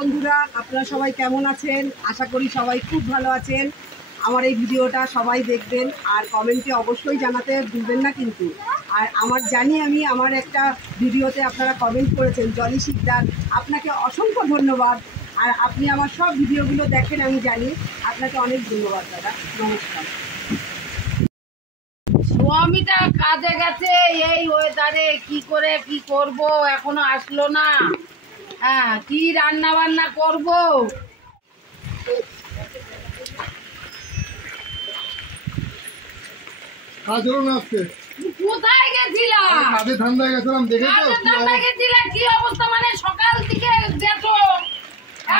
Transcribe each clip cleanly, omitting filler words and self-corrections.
বন্ধুরা, আপনারা সবাই কেমন আছেন? আশা করি সবাই খুব ভালো আছেন। আমার এই ভিডিওটা সবাই দেখবেন আর কমেন্টে অবশ্যই জানাতে ভুলবেন না কিন্তু। আর আমি আমার একটা ভিডিওতে আপনারা কমেন্ট করেছেন জলি শিকদার, আপনাকে অসংখ্য ধন্যবাদ। আর আপনি আমার সব ভিডিওগুলো দেখেন আমি জানি, আপনাকে অনেক ধন্যবাদ দাদা। নমস্কার। স্বামীটা কাজে গেছে, এই ওয়েদারে কি করে কি করব, এখনো আসলো না। হ্যাঁ, কি রান্না বান্না করব? কাজ হলো না আজকে? কোথায় গেছিলাম? কাজে ধান্দায় গেছিলাম, দেখেছো? ধান্দায় গেছিলাম, কি অবস্থা, মানে সকাল থেকে গেছো,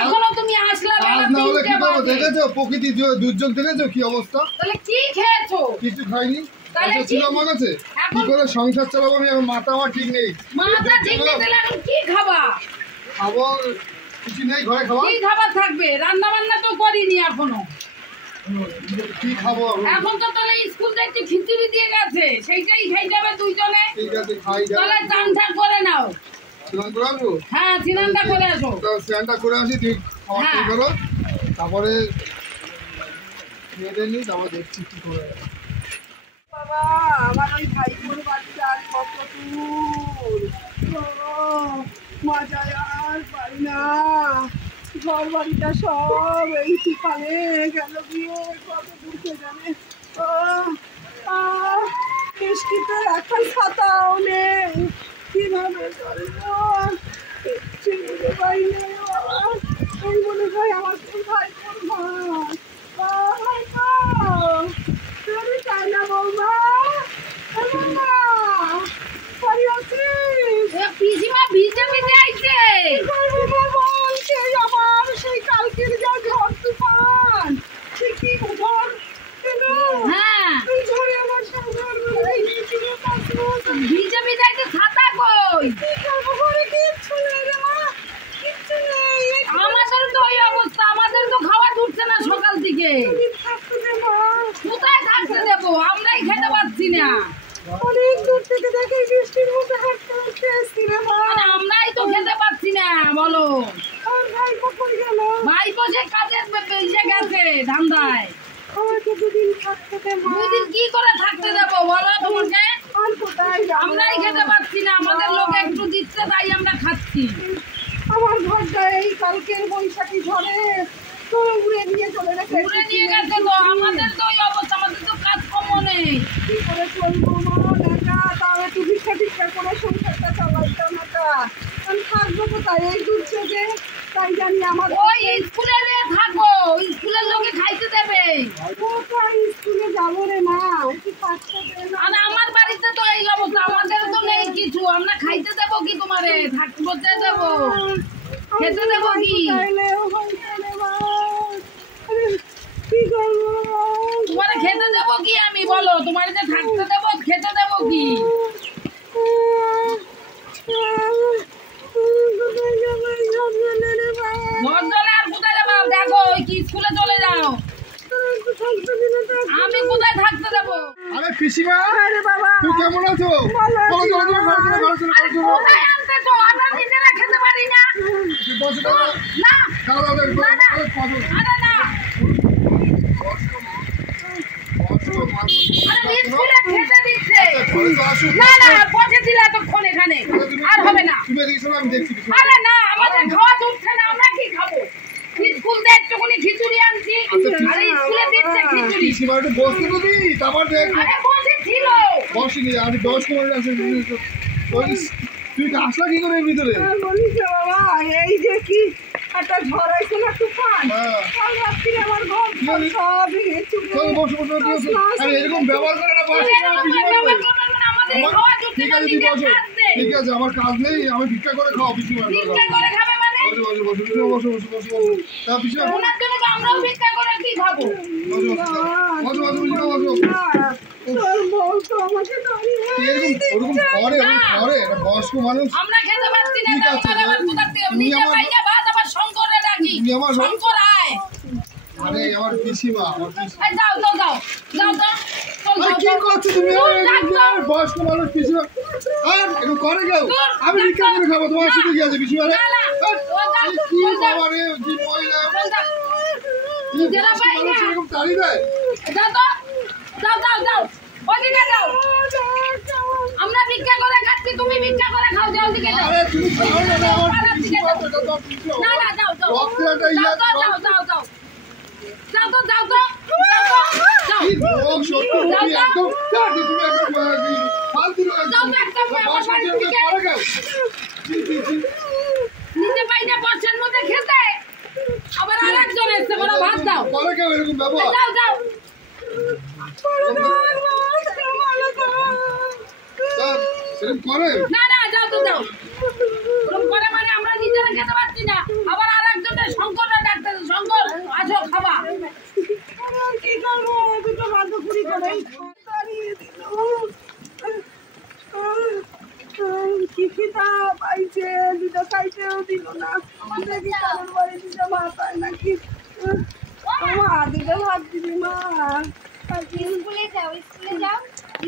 এখনো তুমি আসলা বেলা 3টে বাজে। দেখেছো প্রকৃতি দুর্যোগ, দেখেছো কি অবস্থা? তাহলে কি খেয়েছো? কিছু খাইনি। তাহলে ছিল আমার কাছে, কি করে সংসার চালাবো আমি? এখন মাথা আমার ঠিক নেই। মাথা ঠিক নেই, তাহলে এখন কি খাবা? খাবো কিছু নেই, ঘরে খাবো। কি খাবার থাকবে? রান্না বান্না তো করিনি এখনো। কি খাবো এখন? তো তাহলে স্কুল থেকে খিচুড়ি দিয়ে গেছে, সেইটাই খাই যাবে দুইজনে। ঠিক আছে, খাই যাবে। তাহলে চান ঠান করে নাও। স্নান করে আসবো? হ্যাঁ, স্নানটা করে আসো। স্নানটা করে আসি, তুমি খাওয়া শুরু করো, তারপরে খেয়ে নিই, তারপর দেখছি কি করে। বাবা, আমার ওই ভাইপোর বাচ্চার কত দূর, মজায় আর পাই না। ঘর বাড়িটা সব এই তুফানে গেল গিয়ে, কত দূরকে জানে। বৃষ্টিতে এখন ছাতাও নেই, কিভাবে চলবো কিচ্ছু বুঝে পাই না বাবা। এই মনে হয় আমার ভাইপোর ভাই। তুমি চাই না বৌমা? পিসিমা ভিজে ভিজে আইছে। আমার সেই কালকের যা ঝড় তুফান, সে কি ঝড়, হ্যাঁ, ঝড়ে আমার ভিজে ভিজে আইছে। ছাতা কই? কিচ্ছু নেই রে মা, কিচ্ছু নেই। আমাদের তো ওই অবস্থা, আমাদের তো খাওয়া ঢুকছে না সকাল থেকে। কোথায় থাকতে দেবো? আমরাই খেতে পাচ্ছি না। অনেক দূর থেকে দেখে বৃষ্টির মধ্যে হাঁটতে হাঁটতে এসছি রে মা। আমরাই তো খেতে পাচ্ছি না, বলো। আর ভাইপো কই গেল? ভাইপো সে কাজে বেরিয়ে গেছে ধান্দায়। আমাকে দুদিন থাকতে দে মা। দুদিন কি করে থাকতে দেবো বলো তোমাকে? আর কোথায় যাবো? আমরাই খেতে পাচ্ছি না, আমাদের লোক একটু দিচ্ছে তাই আমরা খাচ্ছি। আমার ঘরটা এই কালকের বৈশাখী ঝড়ে তো উড়ে নিয়ে চলে গেছে। উড়ে নিয়ে গেছে তো, আমাদের তো ওই অবস্থা, আমাদের তো কাজ কমও নেই। কি করে চলবো মা? দেখা তাও একটু ভিক্ষা টিক্ষা করে সংসারটা চালাইতাম। আমি থাকবো কোথায় এই দূর থেকে? তাই জানি আমার ওই স্কুলে থাকো, স্কুলের লোকে খাইতে দেবে। কোথায় স্কুলে যাবো রে মা? একটু থাকতে দে না। আর আমার বাড়িতে তো এই অবস্থা, আমাদের তো নেই কিছু। আমরা খাইতে দেবো কি তোমারে? থাকতে দেবো, খেতে দেবো কি? কি করবো? তোমারে খেতে দেবো কি আমি, বলো? তোমার যে থাকতে দেবো, খেতে দেবো কি? ঘর চলে আর কোথায় যাবো? দেখো ওই কি স্কুলে চলে যাও। আমি কোথায় থাকতে দেবো? আরে পিসিমা, আরে বাবা, তুই কেমন আছো? কোথায় আনতেছো? আমরা নিজেরা খেতে পারি না। না, আরে না, আরে স্কুলে খেতে দিচ্ছে। না না, পৌঁছে দিলে এতক্ষণ এখানে আর হবে না। আরে না, আমাদের খাওয়া উঠছে না, আমরা কি খাবো? স্কুল থেকে একটুখানি খিচুড়ি আনছি, আরে স্কুলে দিচ্ছে খিচুড়ি। আরে বসেছিল। তুই আসলা কি করে এর ভিতরে? বলিস বাবা, এই যে কি একটা ঝড় হয়েছে না, তুফান, কাল রাত্রি আমার ঘর সব ভেঙে চুরে। এরকম ব্যবহার করে না। ঠিক আছে, তুই বসো। ঠিক আছে, আমার কাজ নেই, আমি ভিক্ষা করে খাওয়া। পিসিমা ভিক্ষা করে খাবে মানে? আমরাও ভিক্ষা করে কি খাবো? বয়স্ক মানুষ আমরা খেতে পারছি না, নিজে বাইরে ভাত আবার শঙ্করে ডাকি, শঙ্কর আয়। আরে আমার পিসিমা, যাও যাও যাও যাও যাও আরে কি করছো তুমি? বয়স্ক মানুষ পিছনে আর এরকম করে কেউ? আমি ভিক্ষা করে খাবো, তোমার শুধু কি আছে পিছনে? কি বাবা রে, কি মহিলা এরকম তাড়ি দেয়? আমরা ভিক্ষা করে খাচ্ছি, তুমি ভিক্ষা করে খাও, যাও দিকে যাও। আরে তুমি খাও না, আমার না না যাও যাও রক্তটা ইয়া যাও যাও যাও যাও যাও তো যাও তো যাও কি লোক সত্য তুমি একদম তাড়ি, তুমি একদম ফালতু লোক যাও তো একদম আমার বাড়ি থেকে করে কেউ? নিজে বাইরে বর্ষার মধ্যে খেতে আবার আরেকজন এসছে, বড় ভাত দাও, করে কেউ এরকম ব্যবহার? যাও যাও। এরকম করে? না না যাও তো যাও। এরকম করে মানে আমরা নিজেরা খেতে পারছি না, আবার আরেকজনের শঙ্কররা ডাক্তার, শঙ্কর আসো খাবা। কি করবো, দুটো বাধ্য করি করে দাঁড়িয়ে দিল। কি খিদা পাইছে, দুটো খাইতেও দিল না। দেখি কারোর বাড়ি দুটো ভাত হয় নাকি। মা দুটো ভাত দিবি মা। স্কুলে যাও, স্কুলে যাও,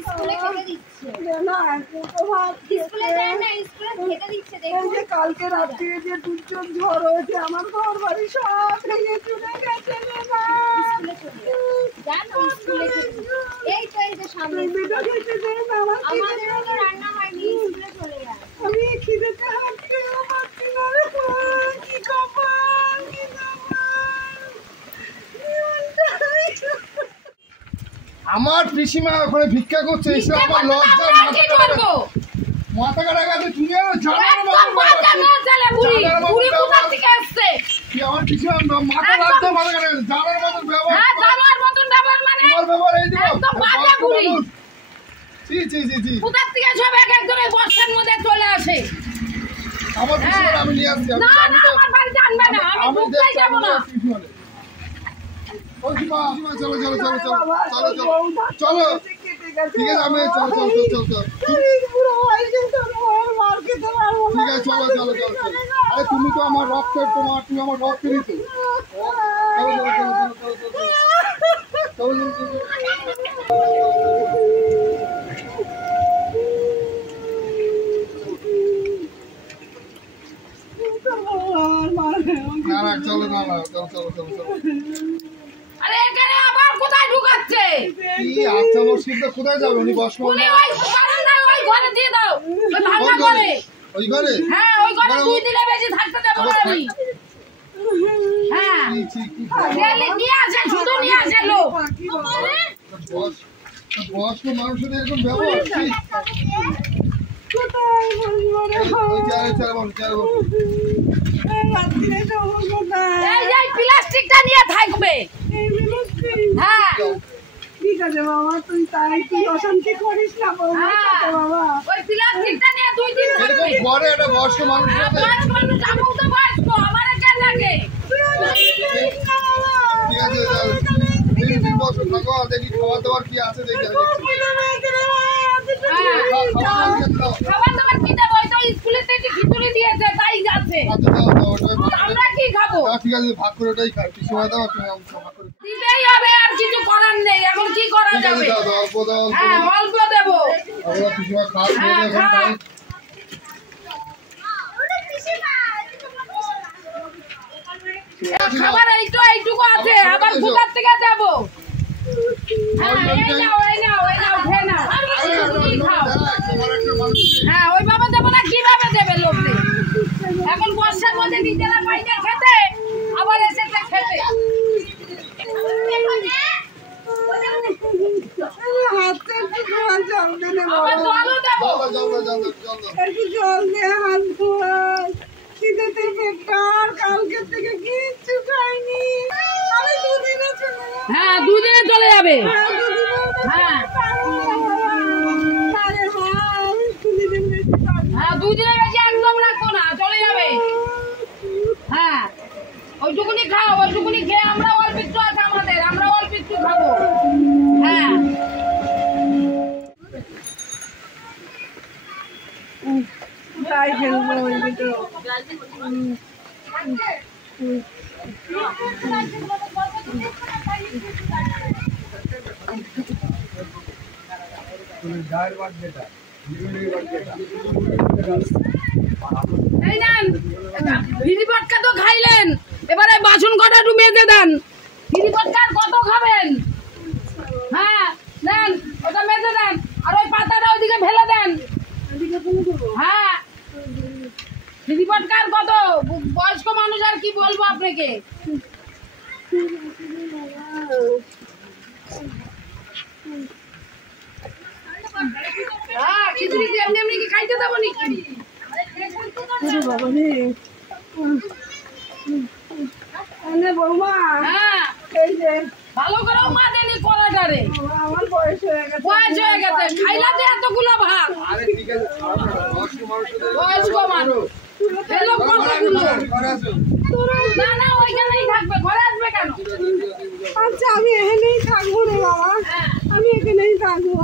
স্কুলে খেতে দিচ্ছে। না দুটো ভাত স্কুলে যায় না, স্কুলে খেতে দিচ্ছে। এই দেখো যে কালকে রাত্রে যে দুর্যোগ ঝড় হয়েছে, আমার ঘর বাড়ি সব ভেঙে চুরে গেছে রে মা। স্কুলে চলে যাও, জানো স্কুলে খেতে দিচ্ছে। এই তো এই যে সামনে দুটো খেতে দে না, আমার আমাদেরও তো রান্না হয়নি, স্কুলে চলে যাও। আমি খিদেতে হাত খেয়েও পাচ্ছি না রে মা। কি কপাল, কি কপাল, জীবনটাই। আমার পিসিমা ওখানে ভিক্ষা করছে, এসে আমার লজ্জা আমরা কি করবো? মাথা কাটা গেছে। তুমি আর জানার একদম বাচ্চা মেয়ে ছেলে, বুড়ি বুড়ি কোথা থেকে আসছে? কি আমার পিসিমা মাথা লাগছে, মাথা কাটা গেছে। জানার মতন ব্যবহার, হ্যাঁ জানোয়ার মতন ব্যাপার মানে তোমার ব্যবহার এই দিব। একদম বাজে বুড়ি। জি জি জি জি, কোথা থেকে সব এক একজন এই বর্ষার মধ্যে চলে আসে। আমার পিসিমা আমি নিয়ে আসছি। না না আমার বাড়িতে আনবে না, আমি ঢুকতেই যাবো না। ও পিসিমা, চলো চলো চলো চলো বাবা, চলো চলো বউটা চলো। কেটে গেছে। ঠিক আছে, আমি চলো চলো চলো চলো চলো। এই বুড়ো বয়সে তোর বউর মার খেতে পারবো না। ঠিক আছে, চলো চলো চলো চলো। আরে তুমি তো আমার রক্তের, তুমি আমার রক্তেরই তো। চলো চলো চলো চলো চলো চলো চলো চলো চলো। না না চলো, না না চলো চলো চলো চলো। আরে এখানে আবার কোথায় ঢুকাচ্ছে? কি আচ্ছা, আমার সিদ্ধ কোথায় যাবে? উনি বস উনি ওই বারান্দায় ওই ঘরে দিয়ে দাও, ওই ভাঙা ঘরে। ওই ঘরে? হ্যাঁ ওই ঘরে 2 দিনে বেশি থাকতে দেবো না আমি। হ্যাঁ নিয়ে আসে, শুধু নিয়ে আসে লোক। বয়স্ক মানুষের এরকম ব্যবহার? কোথায় বলবো রে ওই চেয়ারে চেয়ারে বসো, চেয়ারে বসো। রাত্রে যাবো কোথায়? এই যে প্লাস্টিকটা নিয়ে থাকবে। এই মিনতি। হ্যাঁ ঠিক আছে বাবা, তুই তাই, তুই অশান্তি করিস না বৌমা, হ্যাঁ। বাবা। ওই প্লাস্টিকটা নিয়ে 2 দিন এরকম থাকবে। ঘরে একটা বয়স্ক মানুষের হ্যাঁ, সাথে? বয়স্ক মানুষ, আমও তো বয়স্ক, আমার কেন লাগে? ঠিক আছে, তিন বছর থাকো, দেখি খাবার দাবার কি আছে দেখি। হ্যাঁ, খাবার খেতে দাও। খাবার দাবার কি দেবো? ওই তো স্কুলে থেকে খিচুড়ি দিয়েছে, তাই যাচ্ছে। আচ্ছা দাও দাও, ওটাই ভাগ করে আমরা কি খাবো? দাও। ঠিক আছে, ভাগ করে ওটাই খাও। পিছনে দাও, তুমি অংশ ভাগ করে। দিতেই হবে, আর কিছু করার নেই। এখন কি করা ঠিক আছে, যাবে? দাও দাও, অল্প দাও, অল্প হ্যাঁ দাও। অল্প দেবো। আমরা পিছনে খাওয়া খেয়ে হ্যাঁ, এখন খাও। খাই। খাবার এইটুকু আছে, আবার কোথার থেকে দেবো? হ্যাঁ এই নাও এই নাও এই নাও, খেয়ে নাও। তুমি খাও। হ্যাঁ ওই বাবা দেবো না, কিভাবে দেবে লোকদের? এখন বর্ষার মধ্যে নিজেরা পাইনা খেতে, আবার এসেছে খেতে। হাতে একটু জল দে না আবার বাবা, জলও দেবো। একটু জল দে, হাত ধোয়াই। খিদেতে বেকার, কালকের থেকে কিচ্ছু খাইনি। আরে 2 দিনে চলে যাবে। হ্যাঁ 2 দিনে চলে যাবে। হ্যাঁ 2 দিনে হ্যাঁ আরে ভাই, 2 দিনের বেশি পারবো না। হ্যাঁ 2 দিনের বেশি একদম রাখবো না, চলে যাবে। হ্যাঁ ওইটুকুনি খাও, ওইটুকুনি খেয়ে আমরা অল্প একটু আছে আমাদের, আমরা অল্প একটু খাবো। হ্যাঁ তাই খেলবো ওই দুটো। এই নেন, ফিরি পটকা তো খাইলেন, এবারে বাসন কটা একটু মেজে দেন। ফিরি পটকার কত খাবেন? হ্যাঁ দেন, ওটা মেজে দেন, আর ওই পাতাটা ওইদিকে ফেলে দেন। হ্যাঁ, ফিরি পটকার কত? বয়স্ক মানুষ আর কি বলবো আপনাকে। হ্যাঁ, খিচুড়ি কি এমনি এমনি কি খাইতে দেবো নাকি? বৌমা, হ্যাঁ, এই যে ভালো করেও মা দেনি কলাটারে। আমার বয়স হয়ে গেছে। বয়স হয়ে গেছে, খাইলাতে এতগুলো ভাত। আরে ঠিক আছে, খারাপ না, বয়স্ক মানুষদের বয়স্ক মানুষ এলো কতগুলো? ঘরে আসো। না না, ওইখানেই থাকবে, ঘরে আসবে কেন? আচ্ছা, আমি এখানেই থাকবো রে বাবা, হ্যাঁ। আমি এখানেই থাকবো।